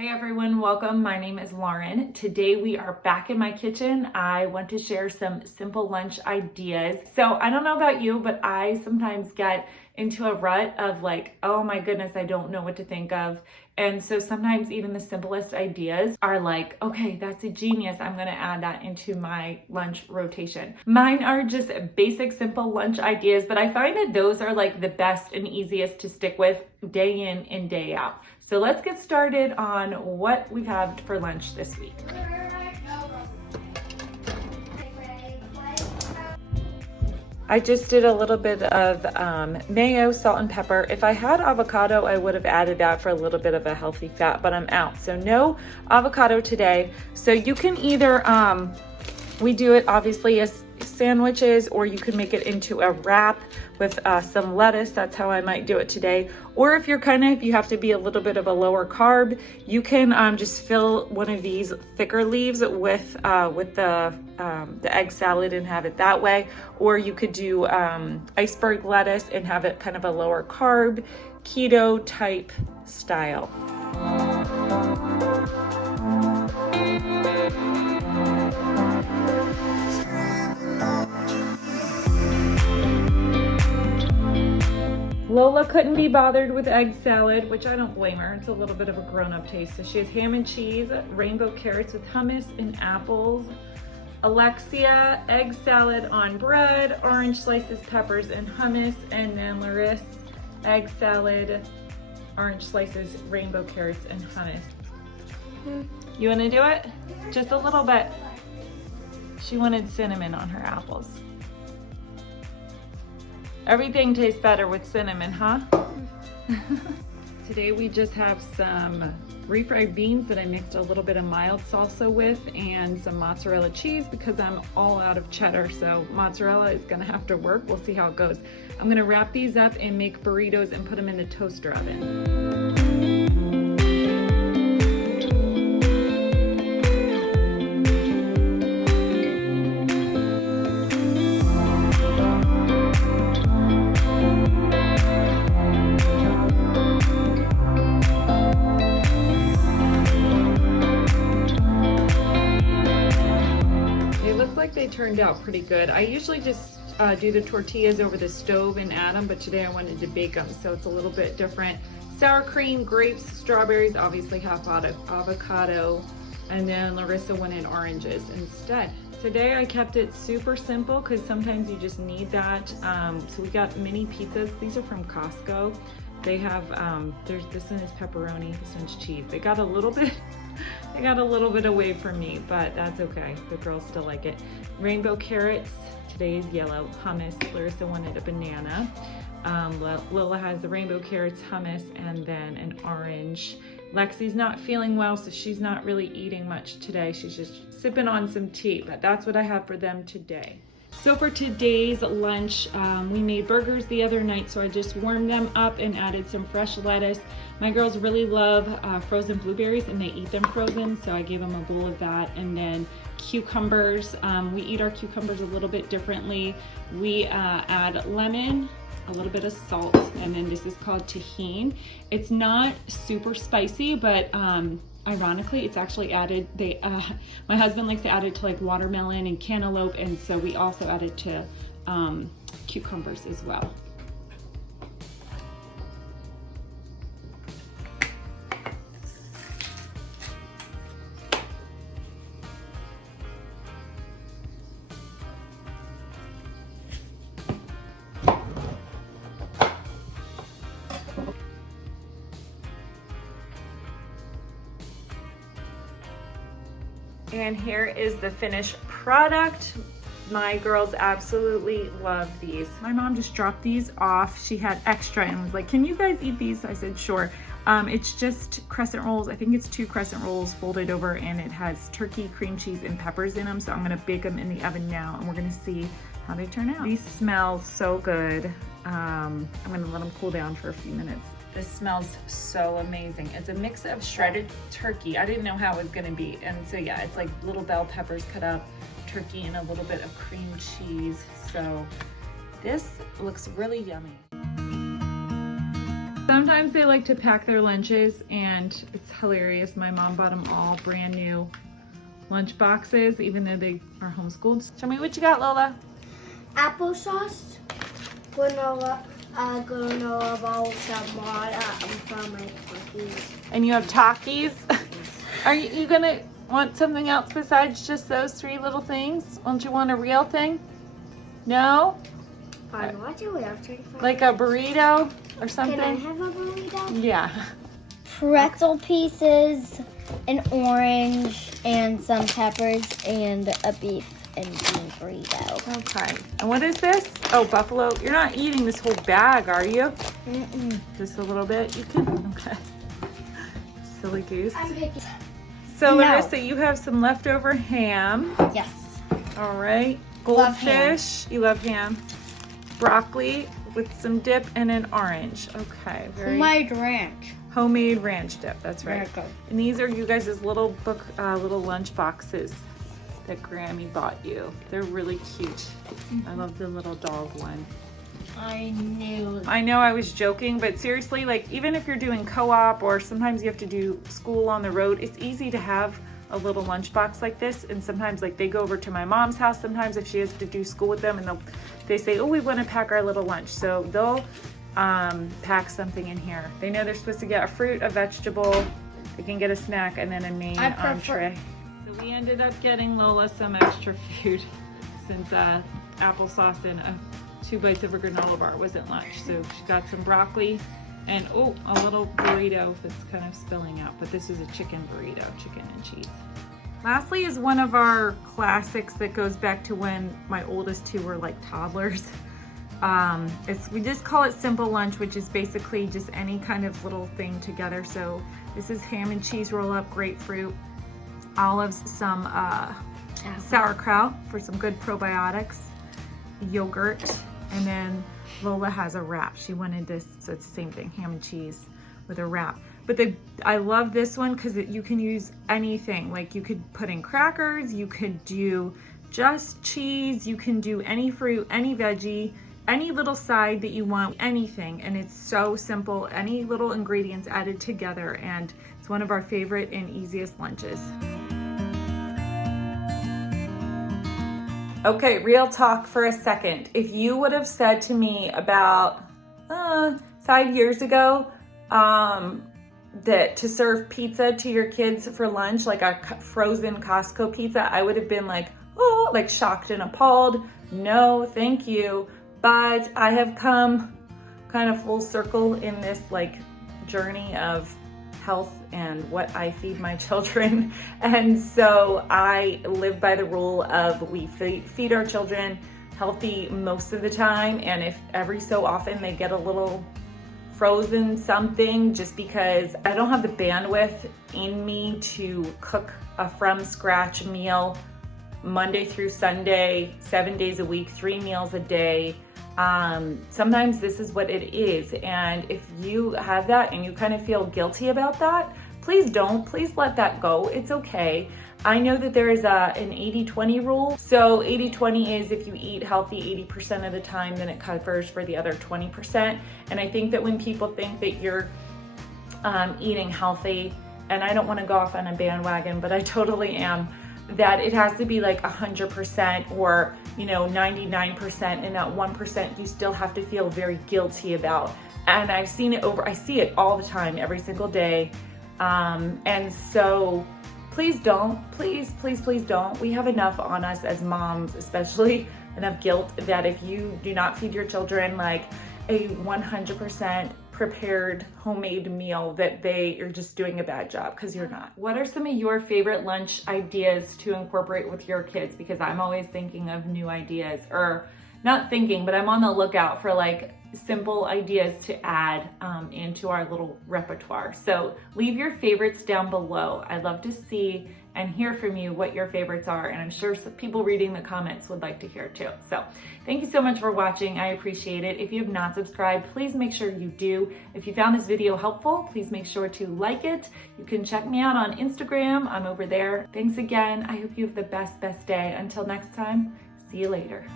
Hey everyone, welcome. My name is Lauren. Today we are back in my kitchen. I want to share some simple lunch ideas. So I don't know about you, but I sometimes get into a rut of like, oh my goodness, I don't know what to think of. And so sometimes even the simplest ideas are like, okay, that's a genius. I'm gonna add that into my lunch rotation. Mine are just basic, simple lunch ideas, but I find that those are like the best and easiest to stick with day in and day out. So let's get started on what we've had for lunch this week. I just did a little bit of mayo, salt, and pepper. If I had avocado, I would have added that for a little bit of a healthy fat, but I'm out. So no avocado today. So you can either, we do it obviously as sandwiches, or you could make it into a wrap with some lettuce. That's how I might do it today. Or if you're if you have to be a little bit of a lower carb, you can just fill one of these thicker leaves with the egg salad and have it that way. Or you could do iceberg lettuce and have it kind of a lower carb, keto type style. Lola couldn't be bothered with egg salad, which I don't blame her. It's a little bit of a grown-up taste. So she has ham and cheese, rainbow carrots with hummus and apples. Alexia, egg salad on bread, orange slices, peppers, and hummus. And then Larissa, egg salad, orange slices, rainbow carrots, and hummus. You want to do it? Just a little bit. She wanted cinnamon on her apples. Everything tastes better with cinnamon, huh? Today we just have some refried beans that I mixed a little bit of mild salsa with and some mozzarella cheese because I'm all out of cheddar, so mozzarella is gonna have to work. We'll see how it goes. I'm gonna wrap these up and make burritos and put them in the toaster oven. They turned out pretty good. I usually just do the tortillas over the stove and add them, but today I wanted to bake them, so it's a little bit different. Sour cream, grapes, strawberries, obviously half avocado, and then Larissa wanted oranges instead. Today I kept it super simple because sometimes you just need that. So we got mini pizzas. These are from Costco. They have, this one is pepperoni, this one's cheese. They got a little bit away from me, but that's okay. The girls still like it. Rainbow carrots, today's yellow. Hummus, Larissa wanted a banana. Lola has the rainbow carrots, hummus, and then an orange. Lexi's not feeling well, so she's not really eating much today. She's just sipping on some tea, but that's what I have for them today. So for today's lunch, we made burgers the other night, so I just warmed them up and added some fresh lettuce. My girls really love frozen blueberries and they eat them frozen, so I gave them a bowl of that. And then cucumbers, we eat our cucumbers a little bit differently. We add lemon, a little bit of salt, and then this is called tahini. It's not super spicy, but ironically, it's actually added, my husband likes to add it to like watermelon and cantaloupe, and so we also added to cucumbers as well. And here is the finished product. My girls absolutely love these. My mom just dropped these off. She had extra and was like, can you guys eat these? I said, sure. It's just crescent rolls. I think it's 2 crescent rolls folded over, and it has turkey, cream cheese, and peppers in them. So I'm gonna bake them in the oven now, and we're gonna see how they turn out. These smell so good. I'm gonna let them cool down for a few minutes. This smells so amazing. It's a mix of shredded turkey. I didn't know how it was gonna be. And so yeah, it's like little bell peppers cut up, turkey, and a little bit of cream cheese. So this looks really yummy. Sometimes they like to pack their lunches, and it's hilarious. My mom bought them all brand new lunch boxes, even though they are homeschooled. Show me what you got, Lola. Applesauce, granola bowl, some water, from my cookies. And you have Takis. Are you gonna want something else besides just those 3 little things? Don't you want a real thing? No? What do we have to Like a burrito or something? Can I have a burrito? Yeah. Pretzel pieces, an orange, and some peppers, and a beef and bean burrito. Okay. And what is this? Oh, buffalo. You're not eating this whole bag, are you? Mm-mm. Just a little bit? You can? Okay. Silly goose. I'm picking. So, No. Larissa, you have some leftover ham. Yes. All right. Love ham. Goldfish. You love ham. Broccoli with some dip and an orange. Okay. Very Homemade ranch. homemade ranch dip. That's right. Very good. And these are you guys' little little lunch boxes that Grammy bought you. They're really cute. I love the little dog one. I knew. I know I was joking, but seriously, like even if you're doing co-op or sometimes you have to do school on the road, it's easy to have a little lunchbox like this. And sometimes like they go over to my mom's house sometimes if she has to do school with them, and they say, oh, we want to pack our little lunch. So they'll pack something in here. They know they're supposed to get a fruit, a vegetable, they can get a snack, and then a main entree. So we ended up getting Lola some extra food since applesauce and 2 bites of a granola bar wasn't lunch. So she got some broccoli and a little burrito that's kind of spilling out, but this is a chicken burrito, chicken and cheese. Lastly is one of our classics that goes back to when my oldest 2 were like toddlers. We just call it simple lunch, which is basically just any kind of little thing together. So this is ham and cheese roll up, grapefruit, olives, some sauerkraut for some good probiotics, yogurt, and then Lola has a wrap. She wanted this, so it's the same thing, ham and cheese with a wrap. But I love this one because you can use anything. Like you could put in crackers, you could do just cheese, you can do any fruit, any veggie, any little side that you want, anything. And it's so simple, any little ingredients added together, and it's one of our favorite and easiest lunches. Okay, real talk for a second. If you would have said to me about 5 years ago that to serve pizza to your kids for lunch, like a frozen Costco pizza, I would have been like, oh, like shocked and appalled. No, thank you. But I have come kind of full circle in this like journey of health and what I feed my children. And so I live by the rule of we feed our children healthy most of the time. And if every so often they get a little frozen something, just because I don't have the bandwidth in me to cook a from scratch meal Monday through Sunday, 7 days a week, 3 meals a day. Sometimes this is what it is. And if you have that and you kind of feel guilty about that, please don't. Please let that go. It's okay. I know that there is an 80-20 rule. So 80-20 is if you eat healthy 80% of the time, then it covers for the other 20%. And I think that when people think that you're eating healthy, and I don't want to go off on a bandwagon, but I totally am, that it has to be like 100% or 99%, and at 1% you still have to feel very guilty about. And I see it all the time, every single day. And so please don't, please don't. We have enough on us as moms, especially enough guilt that if you do not feed your children like a 100% prepared homemade meal, that they are just doing a bad job, because you're not. What are some of your favorite lunch ideas to incorporate with your kids? Because I'm always thinking of new ideas, or not thinking, but I'm on the lookout for like simple ideas to add into our little repertoire. So leave your favorites down below. I'd love to see and hear from you what your favorites are, and I'm sure some people reading the comments would like to hear too. So thank you so much for watching. I appreciate it. If you have not subscribed, please make sure you do. If you found this video helpful, please make sure to like it. You can check me out on Instagram. I'm over there. Thanks again. I hope you have the best day. Until next time, see you later.